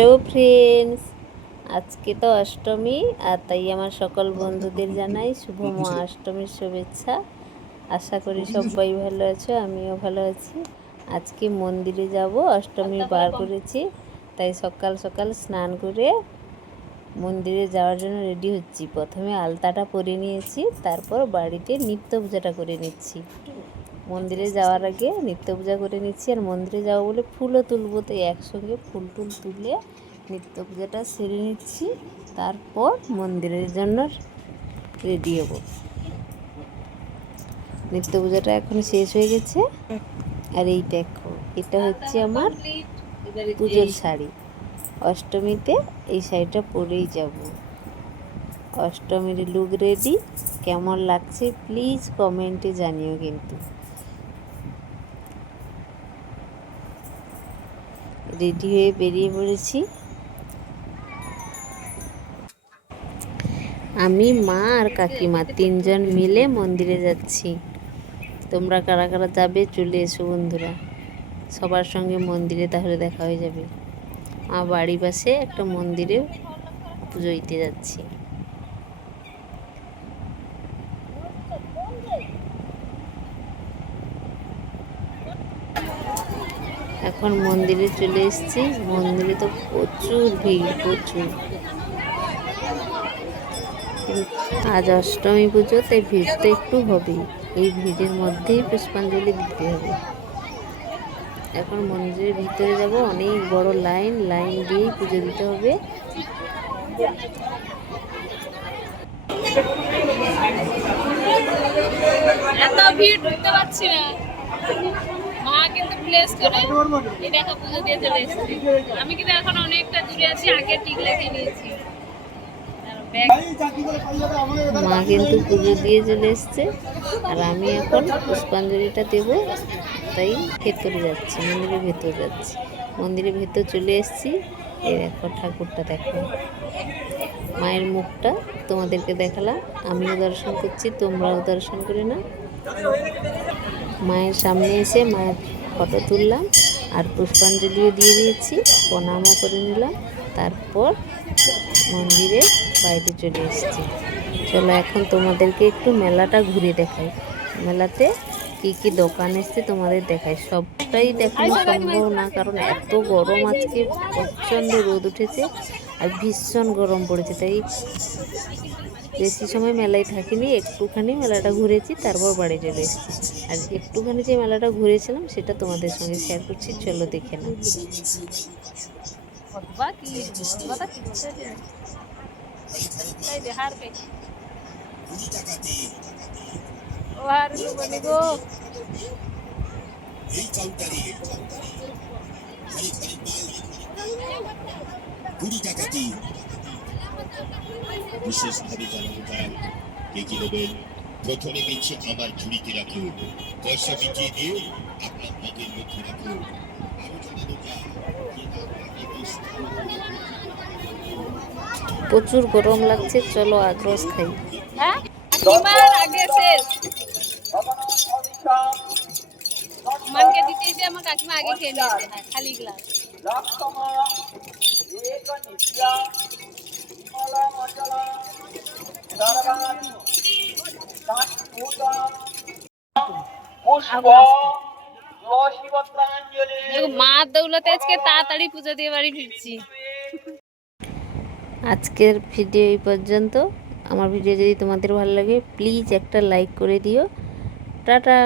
Hello friends আজকে তো অষ্টমী, আর তাই আমার সকল বন্ধুদের জানাই শুভ মা অষ্টমীর শুভেচ্ছা। আশা করি সবাই ভালো আছো, আমিও ভালো আছি। আজকে মন্দিরে যাব, অষ্টমী বার করেছি, তাই সকাল সকাল স্নান করে মন্দিরে যাওয়ার জন্য রেডি হচ্ছি। প্রথমে আলতাটা পরে নিয়েছি, তারপর বাড়িতে নিত্য পূজাটা করে নিচ্ছি। মন্দিরে যাওয়ার আগে নিত্য পূজা করে নিচ্ছি আর মন্দিরে যাব বলে ফুলও তুলবো তো একসঙ্গে ফুল টুল তুলে নিত্য পূজাটা সেরে নিচ্ছি। তারপর মন্দিরের জন্য রেডি হব। নিত্য পূজাটা এখন শেষ হয়ে গেছে। আর এই দেখো, এটা হচ্ছে আমার পুজোর শাড়ি। অষ্টমীতে এই শাড়িটা পরেই যাব। অষ্টমীর লুক রেডি কেমন লাগছে প্লিজ কমেন্টে জানিও কিন্তু। রেডি হয়ে বেরিয়ে পড়েছি। আমি, মা আর কাকিমা তিনজন মিলে মন্দিরে যাচ্ছি। তোমরা কারা কারা যাবে চলে এসো বন্ধুরা। সবার সঙ্গে মন্দিরে তাহলে দেখা হয়ে যাবে। আমার বাড়ি পাশে একটা মন্দিরে পুজো দিতে যাচ্ছি। এখন মন্দিরে চলে এসেছি। মন্দিরে তো প্রচুর ভিড়, প্রচুর। আজ অষ্টমী পুজো, তাই ভিড় তো একটু হবেই। এই ভিড়ের মধ্যেই পুষ্পাঞ্জলি দিতে হবে। এখন মন্দিরের ভিতরে যাব, অনেক বড় লাইন লাইন দিয়েই পুজো দিতে হবে। এত ভিড় ঢুকতে পারছি না। মা কিন্তু পুজো দিয়ে চলে এসেছি। আমি কিন্তু এখন অনেকটা দূরে আছি, আগে ঠিক লেগে নিয়েছি। মা কিন্তু পুজো দিয়ে চলে এসছে। আর আমি এখন পুষ্পাঞ্জলিটা দেবো। তাই ভেতরে যাচ্ছি, মন্দিরের ভেতর যাচ্ছি। মন্দিরের ভেতর চলে এসেছি। এই দেখো ঠাকুরটা দেখো। মায়ের মুখটা তোমাদেরকে দেখালাম। আমিও দর্শন করছি, তোমরাও দর্শন করে না মায়ের সামনে এসে মায়ের ফটো তুললাম আর পুষ্পাঞ্জলিও দিয়ে দিয়েছি প্রণামও করে নিলাম। তারপর মন্দিরে বাইরে চলে এসেছি। চলো এখন তোমাদেরকে একটু মেলাটা ঘুরে দেখাই। মেলাতে কি কি দোকান এসছে তোমাদের দেখাই। সবটাই দেখানো সম্ভব না কারণ এত গরম আজকে প্রচণ্ড রোদ উঠেছে আর ভীষণ গরম পড়েছে তাই বেশি সময় মেলায় থাকিনি একটুখানি মেলাটা ঘুরেছি তারপর বাড়ি চলে এসেছি আর একটুখানি যে মেলাটা ঘুরেছিলাম সেটা তোমাদের সঙ্গে শেয়ার করছি চলো দেখে না বা কি কথা বিশেষভাবে নেবেন প্রথমে দিচ্ছে আমার ঝুড়িতে রাখুন। পয়সা বিকিয়ে দিয়ে আপনার মধ্যে রাখুন। প্রচুর গরম লাগছে চলো আগ্রস খাই। হ্যাঁ? বিমান আগে শেষ। মানকে দিতে আমার কাকিমা আগে খেয়ে নিয়েছে। হ্যাঁ খালি গ্লাস মা দৌলতে আজকে তাড়াতাড়ি পুজো দিয়ে বাড়ি ফিরছি। আজকের ভিডিও এই পর্যন্ত। আমার ভিডিও যদি তোমাদের ভালো লাগে প্লিজ একটা লাইক করে দিও। টাটা।